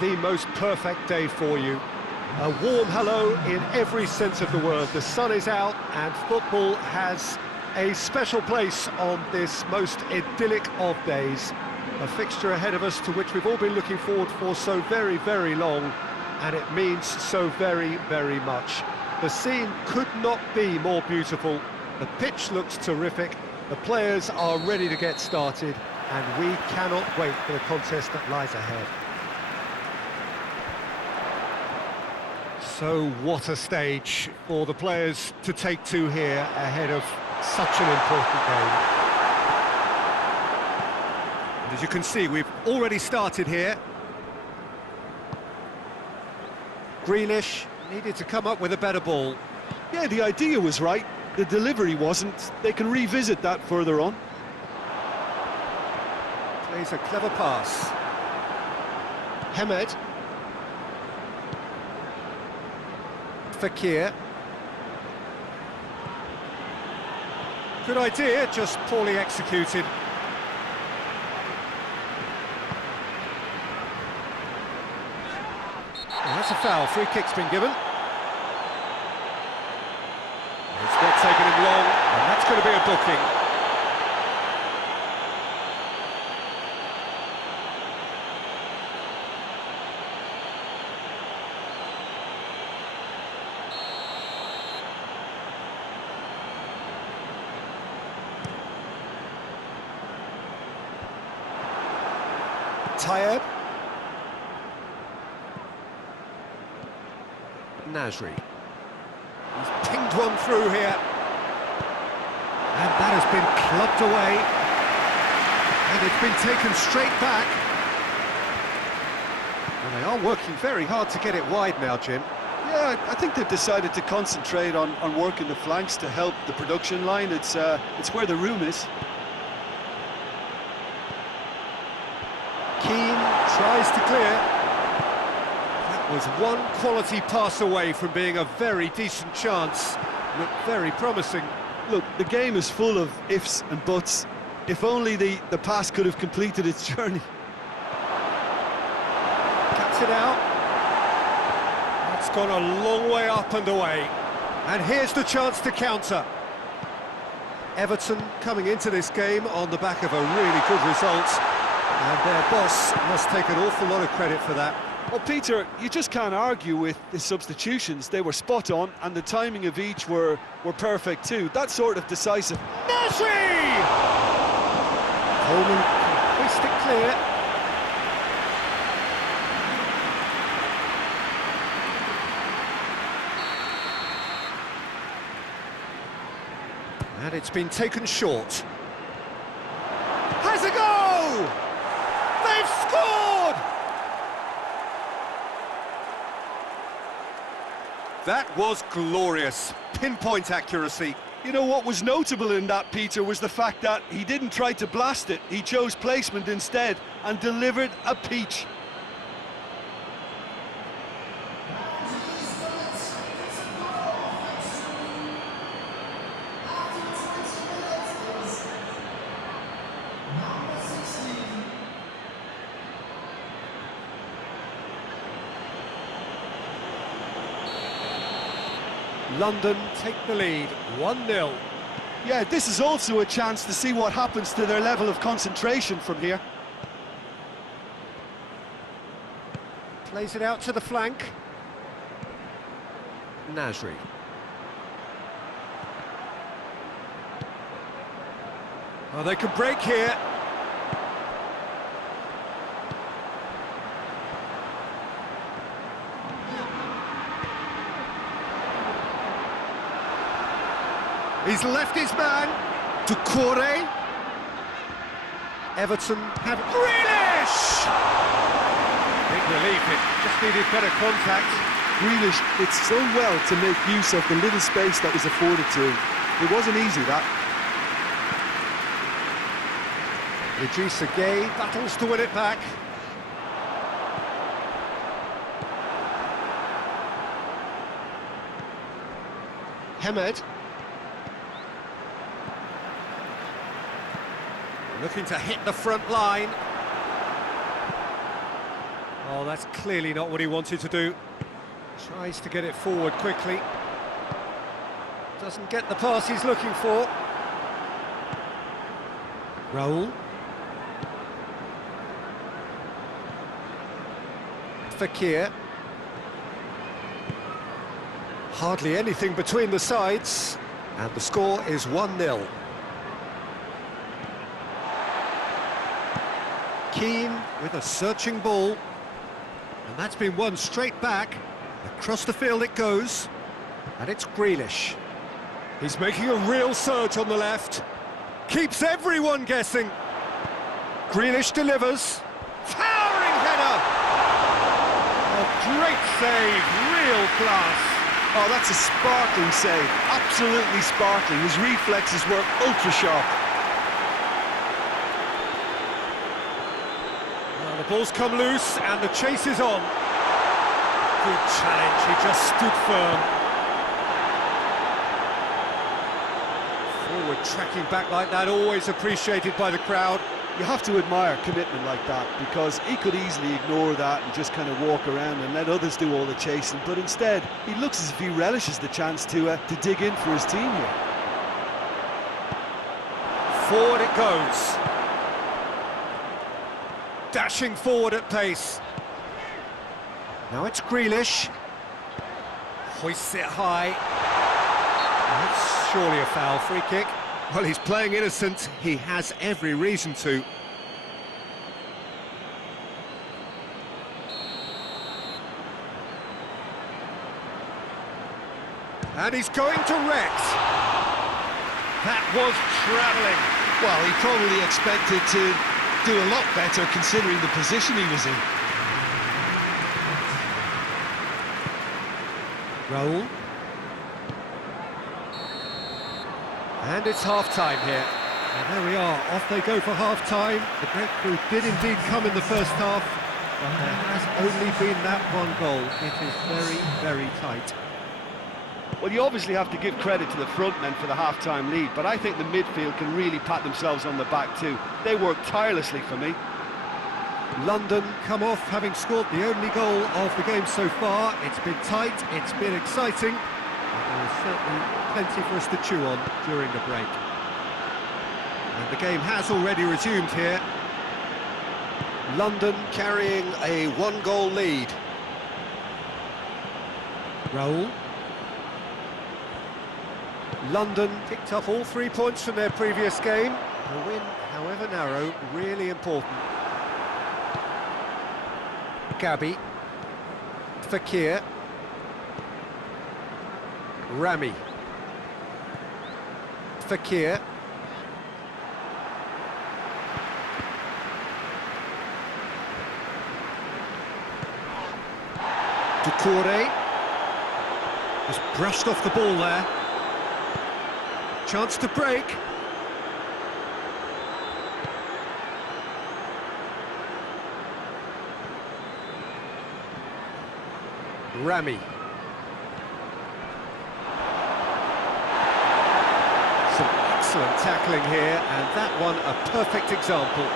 the most perfect day for you. A warm hello in every sense of the word. The sun is out and football has a special place on this most idyllic of days. A fixture ahead of us to which we've all been looking forward for so very, very long, and it means so very, very much. The scene could not be more beautiful. The pitch looks terrific. The players are ready to get started, and we cannot wait for the contest that lies ahead. So what a stage for the players to take to here ahead of such an important game. And as you can see, we've already started here. Grealish needed to come up with a better ball. Yeah, the idea was right, the delivery wasn't. They can revisit that further on. Plays a clever pass. Hamed. Fakir. Good idea, just poorly executed. Well, that's a foul, free kick's been given. It's not taken him long, and that's going to be a booking. Tayeb. Nasri. He's pinged one through here. And that has been clubbed away. And it's been taken straight back. Well, they are working very hard to get it wide now, Jim. Yeah, I think they've decided to concentrate on working the flanks to help the production line. It's where the room is. Keane tries to clear. That was one quality pass away from being a very decent chance. Looked very promising. Look, the game is full of ifs and buts. If only the pass could have completed its journey. Cuts it out. That's gone a long way up and away. And here's the chance to counter. Everton coming into this game on the back of a really good result. And their boss must take an awful lot of credit for that. Well, Peter, you just can't argue with the substitutions. They were spot on, and the timing of each were perfect too. That's sort of decisive. Nasri! Coleman can hoist it clear. And it's been taken short. Has a go! They've scored! That was glorious. Pinpoint accuracy. You know what was notable in that, Peter, was the fact that he didn't try to blast it. He chose placement instead and delivered a peach. London take the lead, 1-0. Yeah, this is also a chance to see what happens to their level of concentration from here. Plays it out to the flank. Nasri. Oh, they could break here. He's left his man to Corey. Everton have Grealish! Big relief, it just needed better contact. Grealish did so well to make use of the little space that was afforded to him. It wasn't easy, that. Idrissa Gueye battles to win it back. Hamed. Looking to hit the front line. Oh, that's clearly not what he wanted to do. Tries to get it forward quickly. Doesn't get the pass he's looking for. Raul. Fekir. Hardly anything between the sides, and the score is 1-0. Keane with a searching ball, and that's been won straight back. Across the field it goes, and it's Grealish. He's making a real surge on the left. Keeps everyone guessing. Grealish delivers. Towering header! A great save, real class. Oh, that's a sparkling save, absolutely sparkling. His reflexes were ultra sharp. Well, the ball's come loose and the chase is on. Good challenge, he just stood firm. Forward tracking back like that, always appreciated by the crowd. You have to admire commitment like that, because he could easily ignore that and just kind of walk around and let others do all the chasing, but instead he looks as if he relishes the chance to dig in for his team here. Forward it goes. Dashing forward at pace. Now it's Grealish. Hoists it high. That's surely a foul, free kick. Well, he's playing innocent. He has every reason to. And he's going direct. That was travelling. Well, he probably expected to do a lot better considering the position he was in. Raul. And it's half-time here. And there we are, off they go for half-time. The breakthrough did indeed come in the first half, but there has only been that one goal. It is very, very tight. Well, you obviously have to give credit to the front men for the half-time lead, but I think the midfield can really pat themselves on the back too. They worked tirelessly for me. London come off having scored the only goal of the game so far. It's been tight, it's been exciting. There is certainly plenty for us to chew on during the break. And the game has already resumed here. London carrying a one-goal lead. Raul. London picked up all 3 points from their previous game. A win, however narrow, really important. Gabi. Fekir. Rami. Fekir. Doucouré. Just brushed off the ball there. Chance to break. Rami. Some excellent tackling here, and that one a perfect example.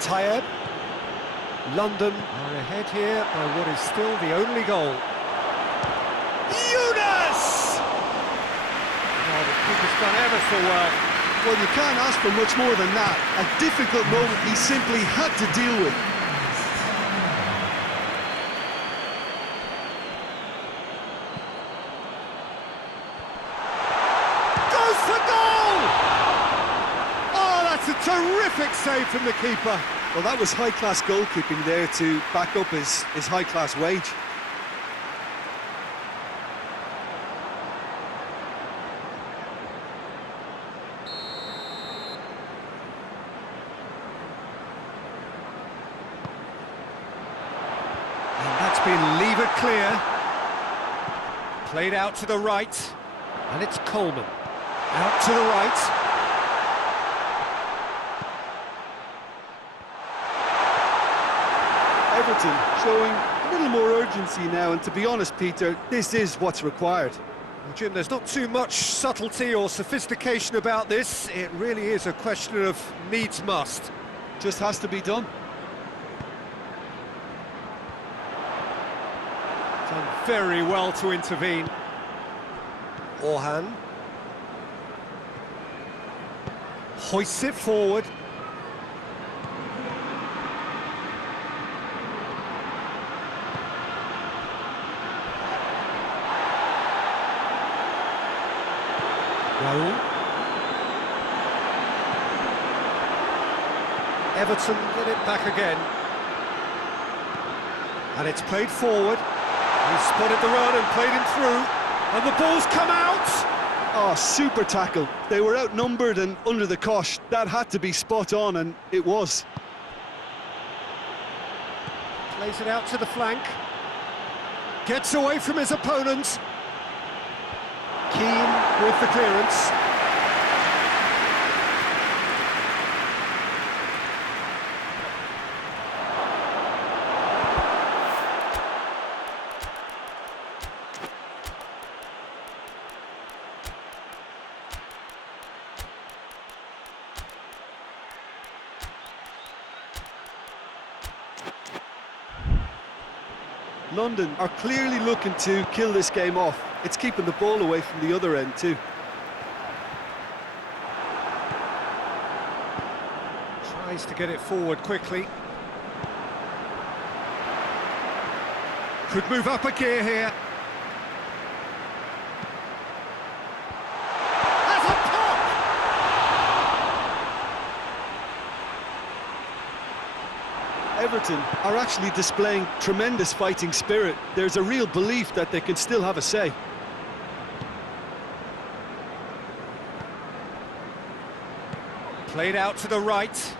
Tired. London are ahead here by what is still the only goal. Younes! Oh, the keeper's done ever so well. Well, you can't ask for much more than that. A difficult moment he simply had to deal with. Goes for goal! Oh, that's a terrific save from the keeper. Well, that was high-class goalkeeping there to back up his high-class wage. And that's been levered clear. Played out to the right. And it's Coleman. Out to the right. Everton showing a little more urgency now, and to be honest, Peter, this is what's required. Well, Jim, there's not too much subtlety or sophistication about this. It really is a question of needs must. Just has to be done. Done very well to intervene. Orhan hoists it forward. Raul. Everton get it back again. And it's played forward. He's spotted the run and played him through. And the ball's come out! Oh, super tackle. They were outnumbered and under the cosh. That had to be spot on, and it was. Plays it out to the flank. Gets away from his opponent. Keen with the clearance. London are clearly looking to kill this game off. It's keeping the ball away from the other end too. Tries to get it forward quickly. Could move up a gear here. Has a pop! Everton are actually displaying tremendous fighting spirit. There's a real belief that they can still have a say. Played out to the right.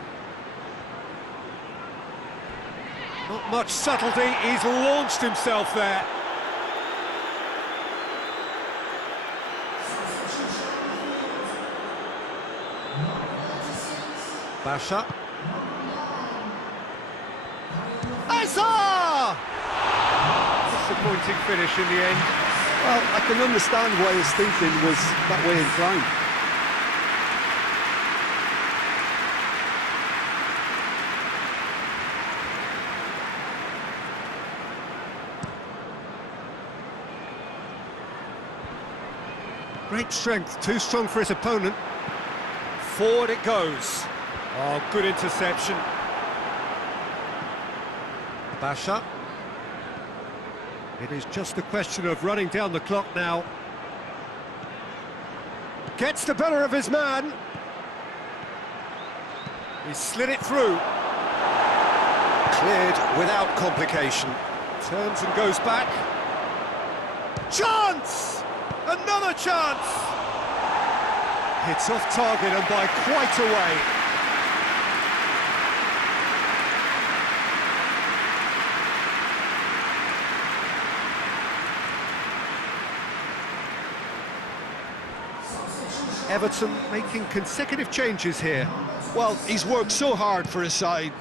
Not much subtlety, he's launched himself there. Basha. Azar! Disappointing finish in the end. Well, I can understand why his thinking was that way inclined. Great strength, too strong for his opponent. Forward it goes. Oh, good interception. Basha. It is just a question of running down the clock now. Gets the better of his man. He slid it through. Cleared without complication. Turns and goes back. Chance! Another chance! Hits off target and by quite a way. Everton making consecutive changes here. Well, he's worked so hard for his side,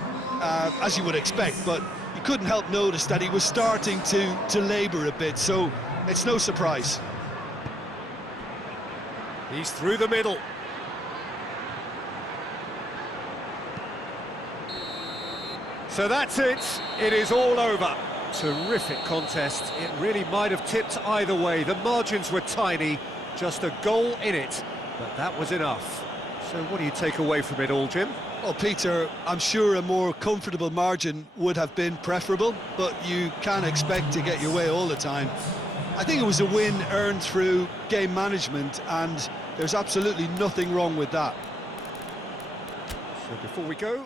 as you would expect, but you couldn't help notice that he was starting to labour a bit, so it's no surprise. He's through the middle. So that's it. It is all over. Terrific contest. It really might have tipped either way. The margins were tiny, just a goal in it. But that was enough. So what do you take away from it all, Jim? Well, Peter, I'm sure a more comfortable margin would have been preferable, but you can't expect to get your way all the time. I think it was a win earned through game management, and there's absolutely nothing wrong with that. So before we go,